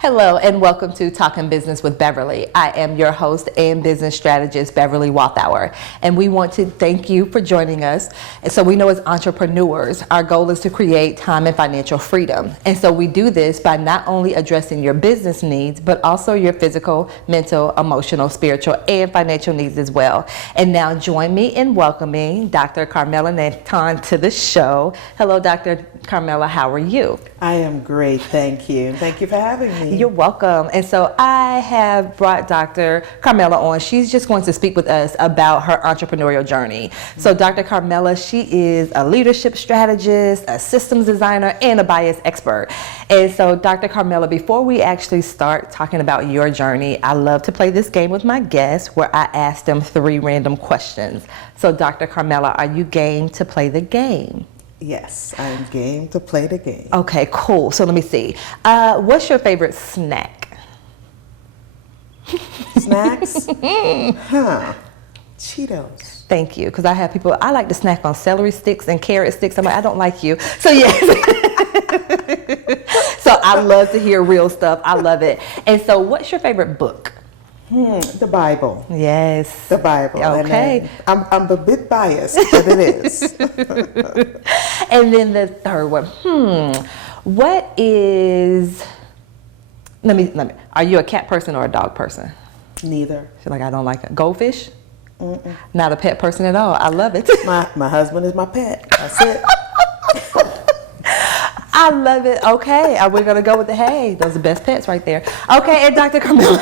Hello and welcome to Talking Business with Beverly. I am your host and business strategist, Beverly Walthour, and we want to thank you for joining us. And so we know as entrepreneurs, our goal is to create time and financial freedom. And so we do this by not only addressing your business needs, but also your physical, mental, emotional, spiritual, and financial needs as well. And now join me in welcoming Dr. Carmela Nathan to the show. Hello, Dr. Carmela, how are you? I am great, thank you. Thank you for having me. You're welcome. And so I have brought Dr. Carmela on. She's just going to speak with us about her entrepreneurial journey. So Dr. Carmela, she is a leadership strategist, a systems designer, and a bias expert. And so Dr. Carmela, before we actually start talking about your journey, I love to play this game with my guests where I ask them 3 random questions. So Dr. Carmela, are you game to play the game? Yes, I'm game to play the game. Okay, cool. So let me see. What's your favorite snack? Snacks? Cheetos. Thank you, because I have people, I like to snack on celery sticks and carrot sticks. I'm like, I don't like you. So yes. So I love to hear real stuff. I love it. And so what's your favorite book? The Bible. Yes. The Bible. Okay. And I'm a bit biased, but it is. And then the third one. What is, let me, are you a cat person or a dog person? Neither. She's like, I don't like it. Goldfish? Not a pet person at all. I love it. My husband is my pet. That's it. I love it. Okay. We're going to go with the hay. Those are the best pets right there. Okay. And Dr. Carmela.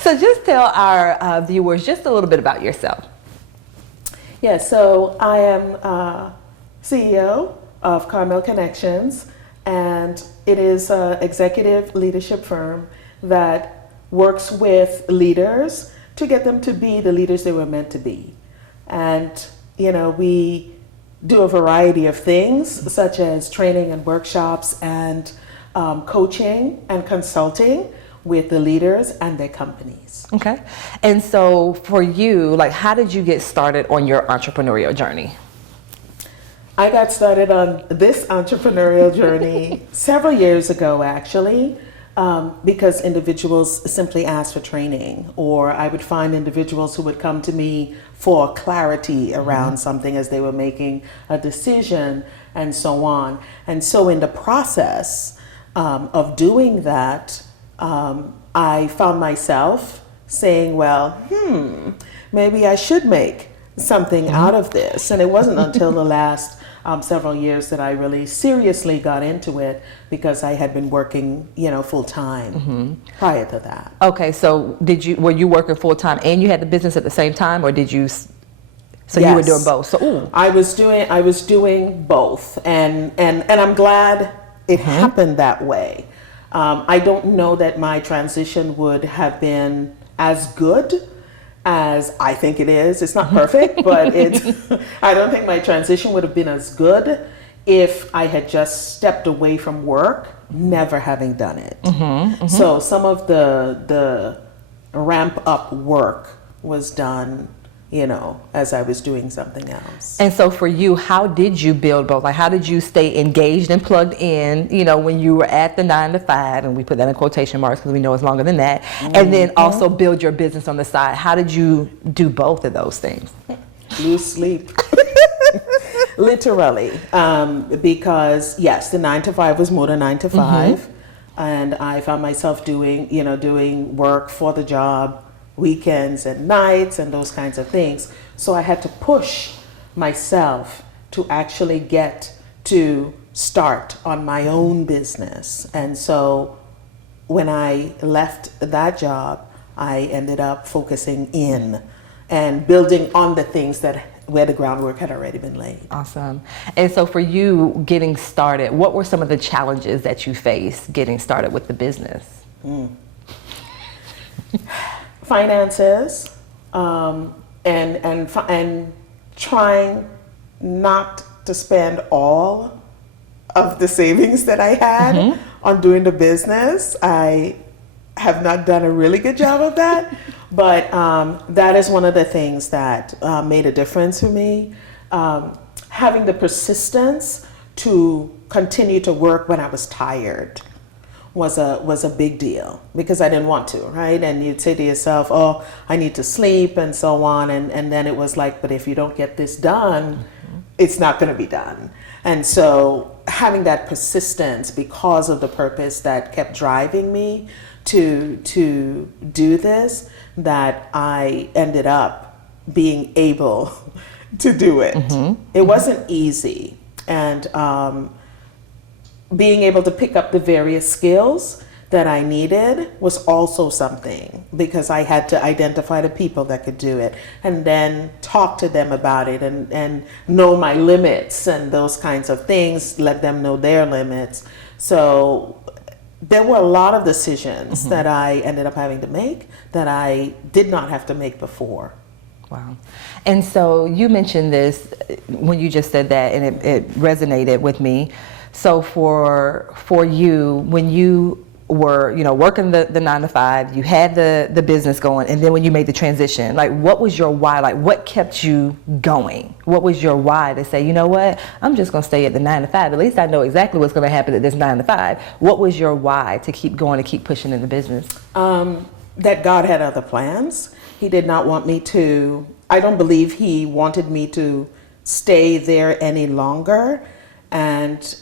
So just tell our viewers just a little bit about yourself. Yeah, so I am CEO of Carmel Connections, and it is an executive leadership firm that works with leaders to get them to be the leaders they were meant to be. And, you know, we do a variety of things such as training and workshops and coaching and consulting with the leaders and their companies. Okay. And so for you, like, how did you get started on your entrepreneurial journey? I got started on this entrepreneurial journey several years ago, actually, because individuals simply asked for training, or I would find individuals who would come to me for clarity around something as they were making a decision and so on. And so in the process of doing that, I found myself saying, well, maybe I should make something out of this. And it wasn't until the last several years that I really seriously got into it, because I had been working, full time prior to that. Okay, so were you working full time and you had the business at the same time, or did you? So Yes. you were doing both. So ooh. I was doing both, and I'm glad it happened that way. I don't know that my transition would have been as good as I think it is. It's not perfect, but I don't think my transition would have been as good if I had just stepped away from work, never having done it. So some of the ramp up work was done, as I was doing something else. And so for you, how did you build both? Like, how did you stay engaged and plugged in, when you were at the 9 to 5, and we put that in quotation marks because we know it's longer than that, and then also build your business on the side? How did you do both of those things? Lose sleep. Literally. Because yes, the 9 to 5 was more than 9 to 5. And I found myself doing work for the job, weekends and nights and those kinds of things. So I had to push myself to actually get to start on my own business. And so when I left that job, I ended up focusing in and building on the things where the groundwork had already been laid. Awesome. And so for you getting started, what were some of the challenges that you faced getting started with the business? Finances, and trying not to spend all of the savings that I had on doing the business. I have not done a really good job of that, but that is one of the things that made a difference for me. Having the persistence to continue to work when I was tired. was a big deal because I didn't want to, right? And you'd say to yourself, oh, I need to sleep and so on. And then it was like, but if you don't get this done, it's not going to be done. And so having that persistence because of the purpose that kept driving me to do this, that I ended up being able to do it. It wasn't easy. And being able to pick up the various skills that I needed was also something, because I had to identify the people that could do it and then talk to them about it and know my limits and those kinds of things, let them know their limits. So there were a lot of decisions that I ended up having to make that I did not have to make before. Wow. And so you mentioned this when you just said that, and it resonated with me. So for you, when you were, working the 9 to 5, you had the business going, and then when you made the transition, like, what was your why? Like, what kept you going? What was your why to say, you know what, I'm just going to stay at the 9 to 5. At least I know exactly what's going to happen at this 9 to 5. What was your why to keep going, to keep pushing in the business? That God had other plans. He did not want me to, I don't believe he wanted me to stay there any longer. And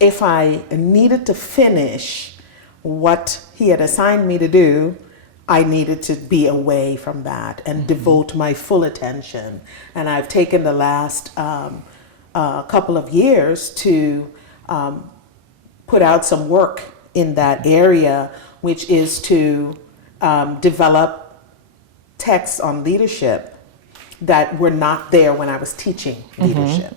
if I needed to finish what he had assigned me to do, I needed to be away from that and devote my full attention. And I've taken the last couple of years to put out some work in that area, which is to develop texts on leadership that were not there when I was teaching leadership.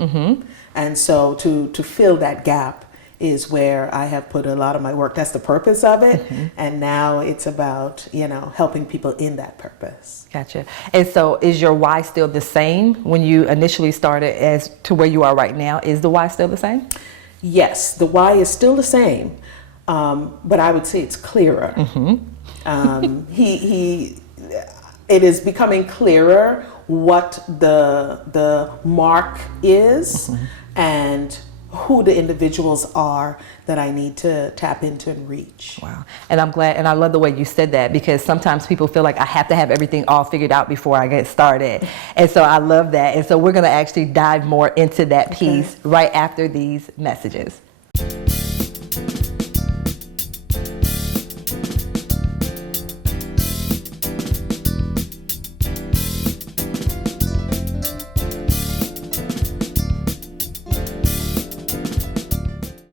And so to fill that gap is where I have put a lot of my work. That's the purpose of it. And now it's about, helping people in that purpose. Gotcha. And so is your why still the same when you initially started as to where you are right now? Is the why still the same? Yes, the why is still the same, but I would say it's clearer. It is becoming clearer what the mark is and who the individuals are that I need to tap into and reach. Wow. And I'm glad, and I love the way you said that, because sometimes people feel like I have to have everything all figured out before I get started. And so I love that. And so we're going to actually dive more into that piece right after these messages.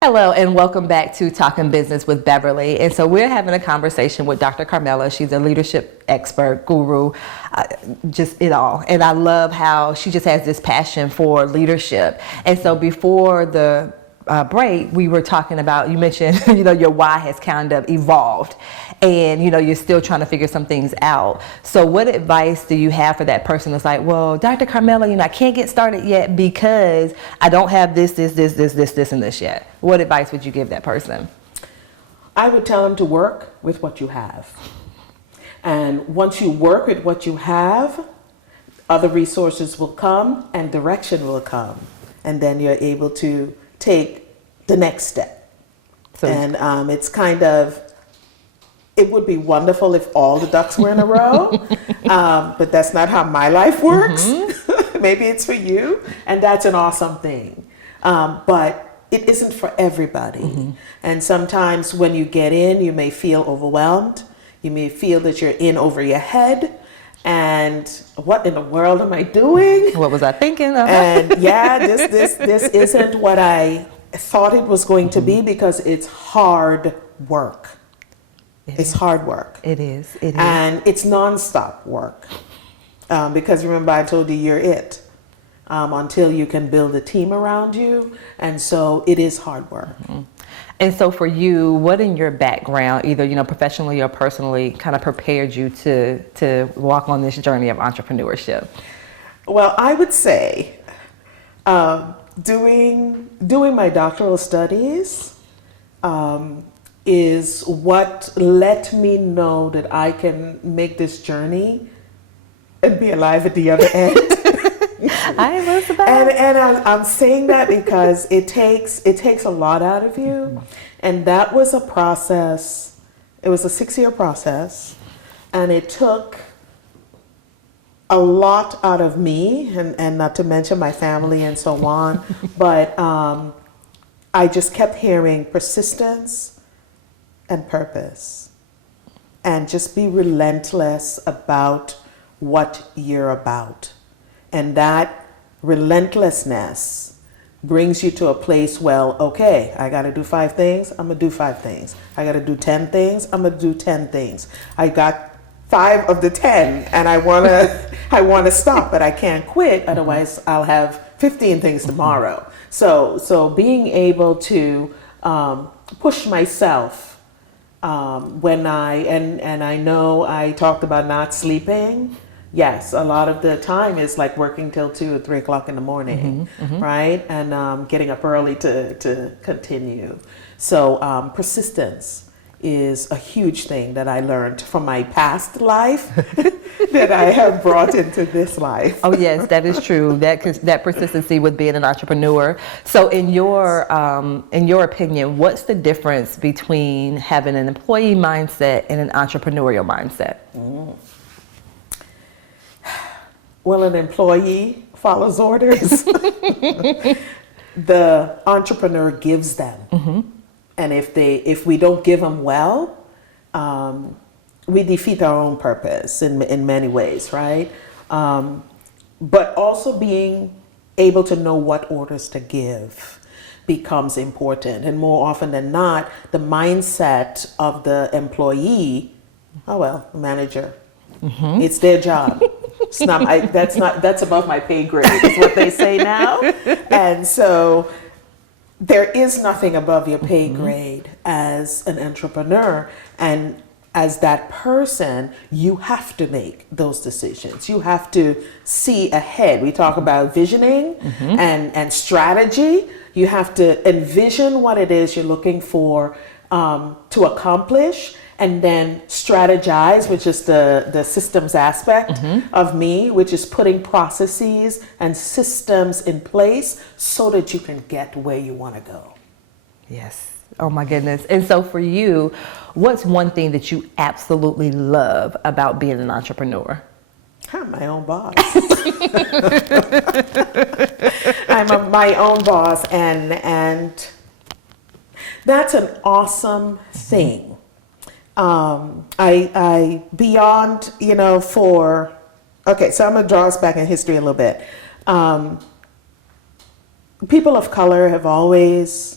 Hello and welcome back to Talking Business with Beverly. And so we're having a conversation with Dr. Carmela. She's a leadership expert, guru, just it all. And I love how she just has this passion for leadership. And so before the break, we were talking about, you mentioned, your why has kind of evolved, and you're still trying to figure some things out. So what advice do you have for that person that's like, well, Dr. Carmela, I can't get started yet because I don't have this, and this yet? What advice would you give that person? I would tell them to work with what you have. And once you work with what you have, other resources will come and direction will come. And then you're able to take the next step. And it's kind of, it would be wonderful if all the ducks were in a row, but that's not how my life works. Maybe it's for you, and that's an awesome thing. But it isn't for everybody. And sometimes when you get in, you may feel overwhelmed. You may feel that you're in over your head. And what in the world am I doing? What was I thinking of? And this isn't what I thought it was going to be, because it's hard work. It's hard work. It is. And it's nonstop work. Because remember, I told you you're it. Until you can build a team around you. And so it is hard work. And so for you, what in your background, either professionally or personally, kind of prepared you to walk on this journey of entrepreneurship? Well, I would say doing my doctoral studies is what let me know that I can make this journey and be alive at the other end. I was about. And I'm saying that because it takes a lot out of you. And that was a process. It was a 6-year process, and it took a lot out of me, and not to mention my family and so on. But I just kept hearing persistence and purpose, and just be relentless about what you're about. And that relentlessness brings you to a place, well, okay, I got to do 5 things, I'm going to do 5 things. I got to do 10 things, I'm going to do 10 things. I got 5 of the 10 and I want to stop, but I can't quit, otherwise I'll have 15 things tomorrow. So being able to push myself when I know I talked about not sleeping. Yes, a lot of the time is like working till 2 or 3 o'clock in the morning, right? And getting up early to continue. So persistence is a huge thing that I learned from my past life that I have brought into this life. Oh yes, that is true. That persistency with being an entrepreneur. So in your opinion, what's the difference between having an employee mindset and an entrepreneurial mindset? Well, an employee follows orders. The entrepreneur gives them. And if we don't give them well, we defeat our own purpose in many ways, right? But also being able to know what orders to give becomes important. And more often than not, the mindset of the employee, oh well, manager, it's their job. It's not, that's above my pay grade, is what they say now. And so there is nothing above your pay grade as an entrepreneur. And as that person, you have to make those decisions. You have to see ahead. We talk about visioning and strategy. You have to envision what it is you're looking for to accomplish, and then strategize, which is the systems aspect of me, which is putting processes and systems in place so that you can get where you want to go. Yes. Oh my goodness. And so for you, what's one thing that you absolutely love about being an entrepreneur? I'm my own boss. My own boss, and that's an awesome thing. I beyond, okay, so I'm gonna draw us back in history a little bit. People of color have always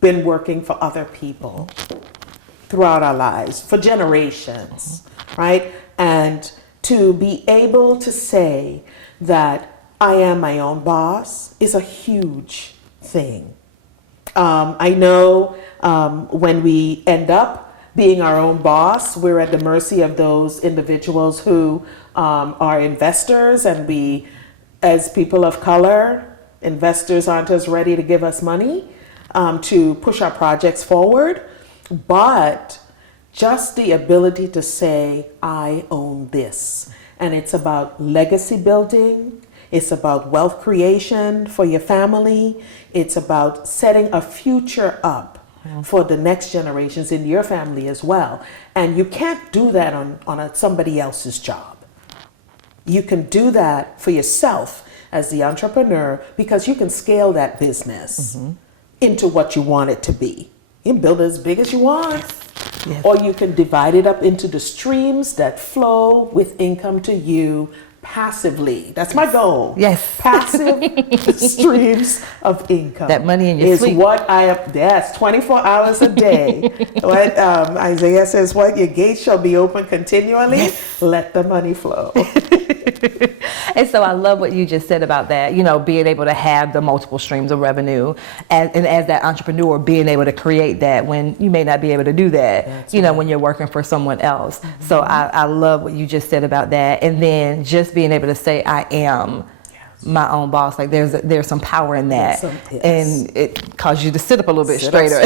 been working for other people throughout our lives, for generations, right? And to be able to say that I am my own boss is a huge thing. I know when we end up being our own boss, we're at the mercy of those individuals who are investors, and we, as people of color, investors aren't as ready to give us money to push our projects forward. But just the ability to say, I own this. And it's about legacy building. It's about wealth creation for your family. It's about setting a future up for the next generations in your family as well. And you can't do that on somebody else's job. You can do that for yourself as the entrepreneur, because you can scale that business into what you want it to be. You can build it as big as you want. Yes. Or you can divide it up into the streams that flow with income to you passively. That's my goal. Yes. Passive streams of income. That money in your is sleep. what I have. Yes, 24 hours a day. What Isaiah says, what your gates shall be open continually. Yes. Let the money flow. And so I love what you just said about that, being able to have the multiple streams of revenue, and as that entrepreneur, being able to create that when you may not be able to do that, that's right, when you're working for someone else. So I love what you just said about that. And then just being able to say, I am my own boss. Like there's some power in that, and it causes you to sit up a little bit straighter.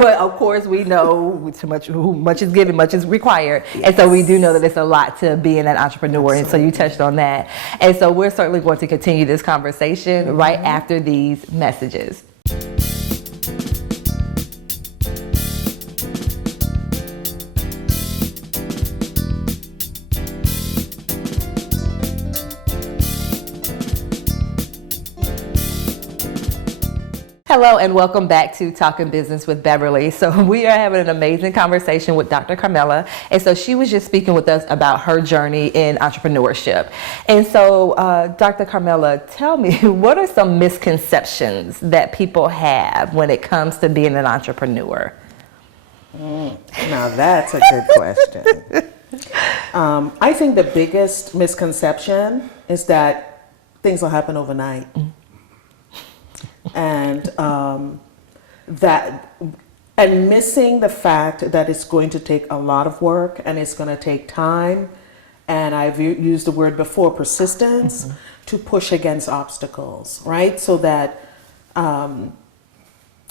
But of course, we know who much is given, much is required, and so we do know that it's a lot to being an entrepreneur. Absolutely. And so you touched on that, and so we're certainly going to continue this conversation right after these messages. Hello and welcome back to Talking Business with Beverly. So we are having an amazing conversation with Dr. Carmela. And so she was just speaking with us about her journey in entrepreneurship. And so Dr. Carmela, tell me, what are some misconceptions that people have when it comes to being an entrepreneur? Now that's a good question. I think the biggest misconception is that things will happen overnight. And missing the fact that it's going to take a lot of work and it's going to take time, and I've used the word before, persistence, to push against obstacles, right? So that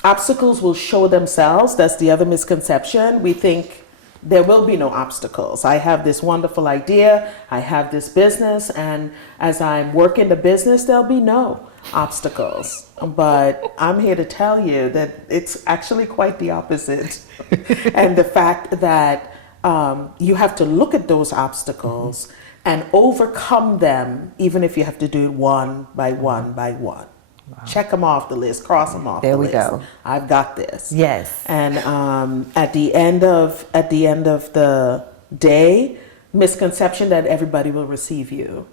obstacles will show themselves. That's the other misconception. We think there will be no obstacles. I have this wonderful idea, I have this business, and as I'm working the business, there'll be no obstacles. But I'm here to tell you that it's actually quite the opposite. And the fact that you have to look at those obstacles and overcome them, even if you have to do it one by one by one. Wow. Check them off the list, cross them off the list. There we go. I've got this. Yes. And at the end of the day, misconception that everybody will receive you.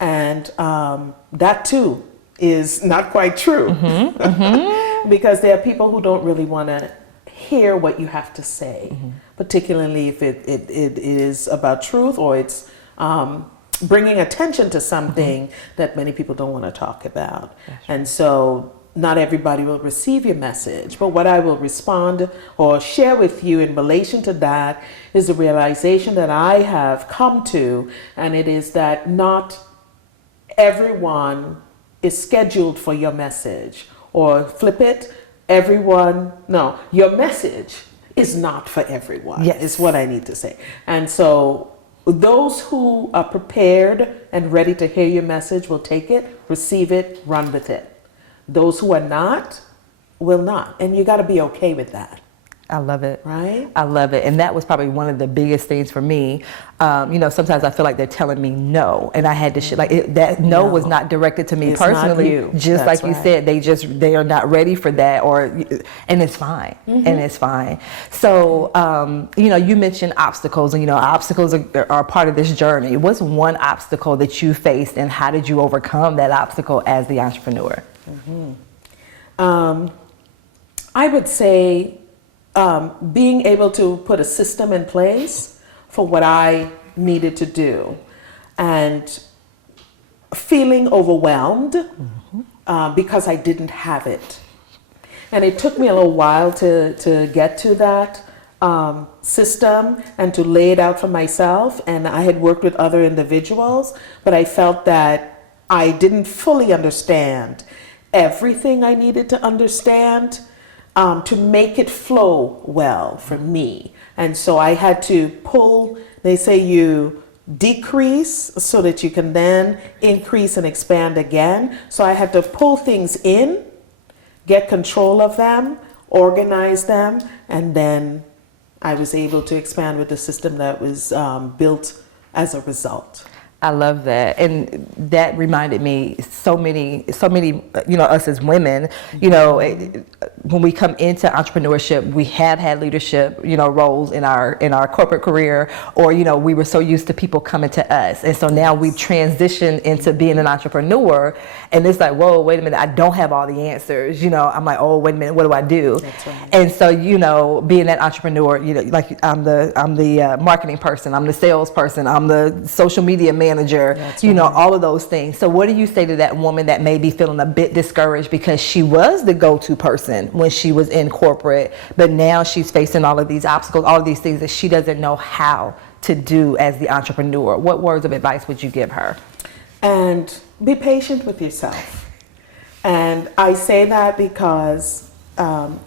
And that too is not quite true. Because there are people who don't really want to hear what you have to say, particularly if it is about truth or it's bringing attention to something that many people don't want to talk about. And so not everybody will receive your message. But what I will respond or share with you in relation to that is the realization that I have come to, and it is that not everyone is scheduled for your message. Or flip it, your message is not for everyone, is what I need to say. And so those who are prepared and ready to hear your message will take it, receive it, run with it. Those who are not will not. And you got to be okay with that. I love it. Right? I love it. And that was probably one of the biggest things for me. Sometimes I feel like they're telling me no. And I had to that no was not directed to me personally. Not you. Just That's like you said, they are not ready for that, and it's fine. And it's fine. So, you mentioned obstacles, and obstacles are part of this journey. What's one obstacle that you faced, and how did you overcome that obstacle as the entrepreneur? I would say being able to put a system in place for what I needed to do, and feeling overwhelmed because I didn't have it. And it took me a little while to get to that system and to lay it out for myself. And I had worked with other individuals, but I felt that I didn't fully understand everything I needed to understand to make it flow well for me. And so I had to pull, they say you decrease so that you can then increase and expand again. So I had to pull things in, get control of them, organize them, and then I was able to expand with the system that was built as a result. I love that. And that reminded me so many, us as women, when we come into entrepreneurship, we have had leadership, roles in our corporate career, or, we were so used to people coming to us. And so now we've transitioned into being an entrepreneur, and it's like, whoa, wait a minute, I don't have all the answers. I'm like, oh, wait a minute, what do I do? That's right. And so, being that entrepreneur, like I'm the marketing person, I'm the sales person, I'm the social media manager, all of those things. So what do you say to that woman that may be feeling a bit discouraged because she was the go-to person when she was in corporate, but now she's facing all of these obstacles, all of these things that she doesn't know how to do as the entrepreneur? What words of advice would you give her? And be patient with yourself. And I say that because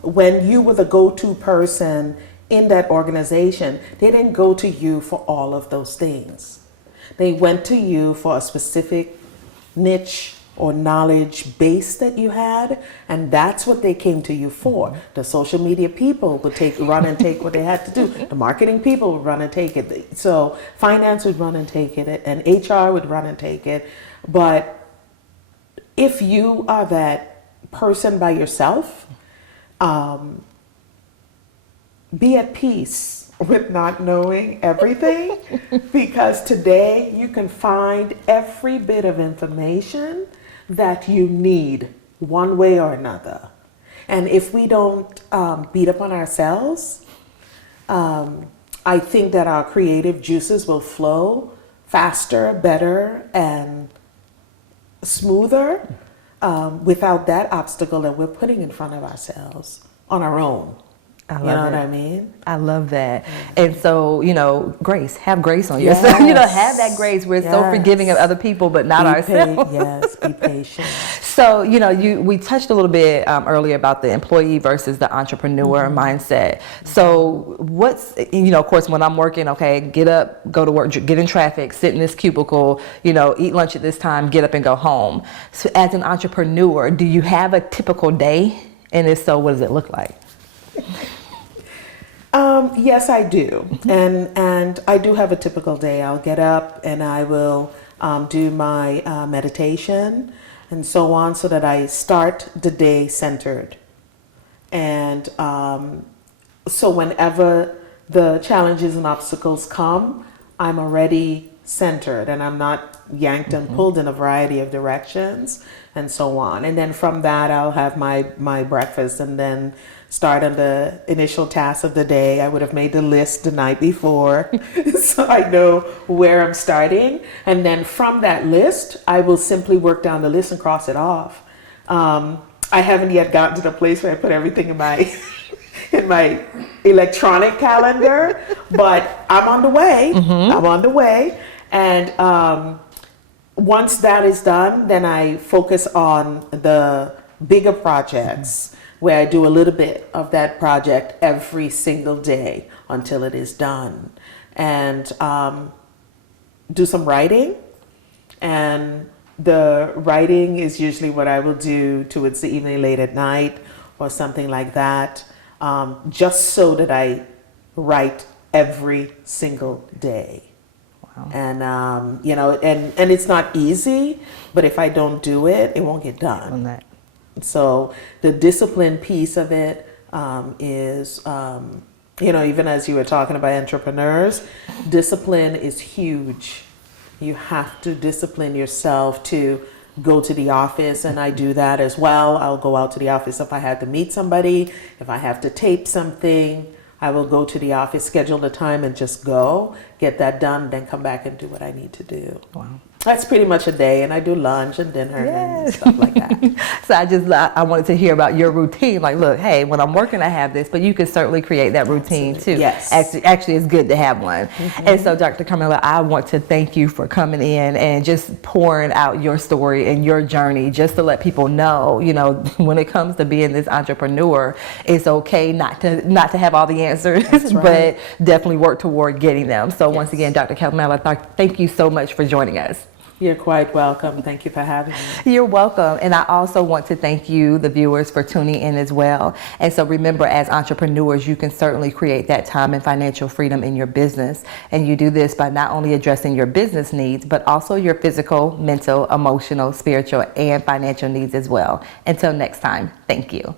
when you were the go-to person in that organization, they didn't go to you for all of those things. They went to you for a specific niche or knowledge base that you had, and that's what they came to you for. The social media people would run and take what they had to do. The marketing people would run and take it. So finance would run and take it, and HR would run and take it. But if you are that person by yourself, be at peace with not knowing everything, because today you can find every bit of information that you need one way or another. And if we don't beat up on ourselves, I think that our creative juices will flow faster, better, and smoother without that obstacle that we're putting in front of ourselves on our own. I love you know it. what I mean? I love that. And so, grace, have grace on Yes. yourself. Have that grace. We're so forgiving of other people, but not ourselves. Yes, be patient. So, we touched a little bit earlier about the employee versus the entrepreneur mindset. So what's, of course, when I'm working, okay, get up, go to work, get in traffic, sit in this cubicle, eat lunch at this time, get up and go home. So as an entrepreneur, do you have a typical day? And if so, what does it look like? Yes, I do. And I do have a typical day. I'll get up and I will do my meditation and so on, so that I start the day centered. And so whenever the challenges and obstacles come, I'm already centered and I'm not yanked and pulled in a variety of directions and so on. And then from that, I'll have my breakfast and then start on the initial tasks of the day. I would have made the list the night before so I know where I'm starting. And then from that list, I will simply work down the list and cross it off. I haven't yet gotten to the place where I put everything in my in my electronic calendar, but I'm on the way. I'm on the way. And once that is done, then I focus on the bigger projects, where I do a little bit of that project every single day until it is done. And do some writing. And the writing is usually what I will do towards the evening, late at night or something like that, just so that I write every single day. Wow. And, and it's not easy, but if I don't do it, it won't get done. On that. So the discipline piece of it is, even as you were talking about entrepreneurs, discipline is huge. You have to discipline yourself to go to the office, and I do that as well. I'll go out to the office if I have to meet somebody, if I have to tape something. I will go to the office, schedule the time, and just go, get that done, then come back and do what I need to do. Wow. That's pretty much a day, and I do lunch and dinner and stuff like that. So I wanted to hear about your routine. Like, look, hey, when I'm working, I have this, but you can certainly create that routine too. Yes. Actually, it's good to have one. And so, Dr. Carmela, I want to thank you for coming in and just pouring out your story and your journey, just to let people know, when it comes to being this entrepreneur, it's okay not to have all the answers, right. but definitely work toward getting them. So once again, Dr. Carmela, thank you so much for joining us. You're quite welcome. Thank you for having me. You're welcome. And I also want to thank you, the viewers, for tuning in as well. And so remember, as entrepreneurs, you can certainly create that time and financial freedom in your business. And you do this by not only addressing your business needs, but also your physical, mental, emotional, spiritual, and financial needs as well. Until next time, thank you.